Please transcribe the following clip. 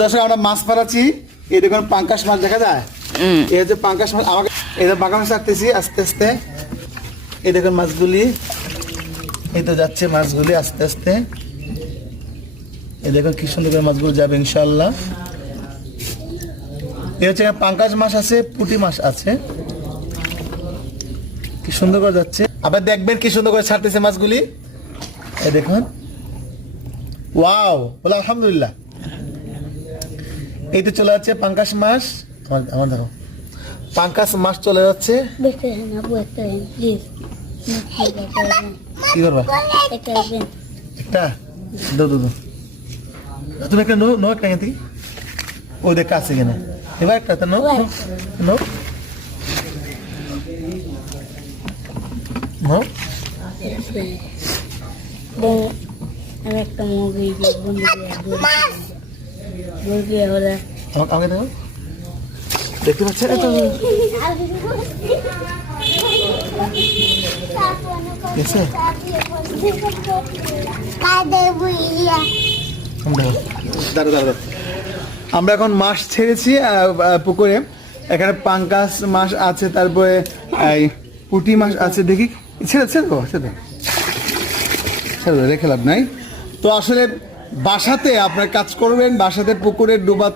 দর্শক আমরা মাছ পাড়াচ্ছি, এই দেখুন পাঙ্কাশ মাছ দেখা যায়। এই হচ্ছে পাঙ্কাশ মাছ। আমাকে এই পাঙ্কাশ মাছ রাখতেছি আস্তে আস্তে। এই দেখুন মাছগুলি, এই তো যাচ্ছে মাছগুলি আস্তে আস্তে। এই দেখুন কি সুন্দর করে মাছগুলো যাবে ইনশাআল্লাহ। এই হচ্ছে পাঙ্কাশ মাছ আছে, পুঁটি মাছ আছে, কি সুন্দর করে যাচ্ছে। আবার দেখবেন কি সুন্দর করে ছাড়তেছে মাছগুলি। এই দেখুন, ওয়াও, বলে আলহামদুলিল্লাহ। এই তো চলে যাচ্ছে পাঙ্কাশ মাছ। আমার দেখো পাঙ্কাশ মাছ চলে যাচ্ছে। কি করবা একটা? দো দো দো, তুমি একটা নো নো একটা থেকে ও দেখ আছে কিনা। এবার একটা নো নো নো। একটা মুরগি মুরগি হলে আমাকে দেখো, দেখতে পাচ্ছেন? আমরা এখন মাছ ছেড়েছি পুকুরে। এখানে পাঙ্কাশ মাছ আছে, তারপরে পুঁটি মাছ আছে। দেখি ছেড়ে ছেড়ে দেবো, ছেড়ে দেবো, ছেড়ে দেবো, রেখে লাভ নাই। তো আসলে বাসাতে আপনার কাজ করবেন, বাসাতে পুকুরে ডুবাতে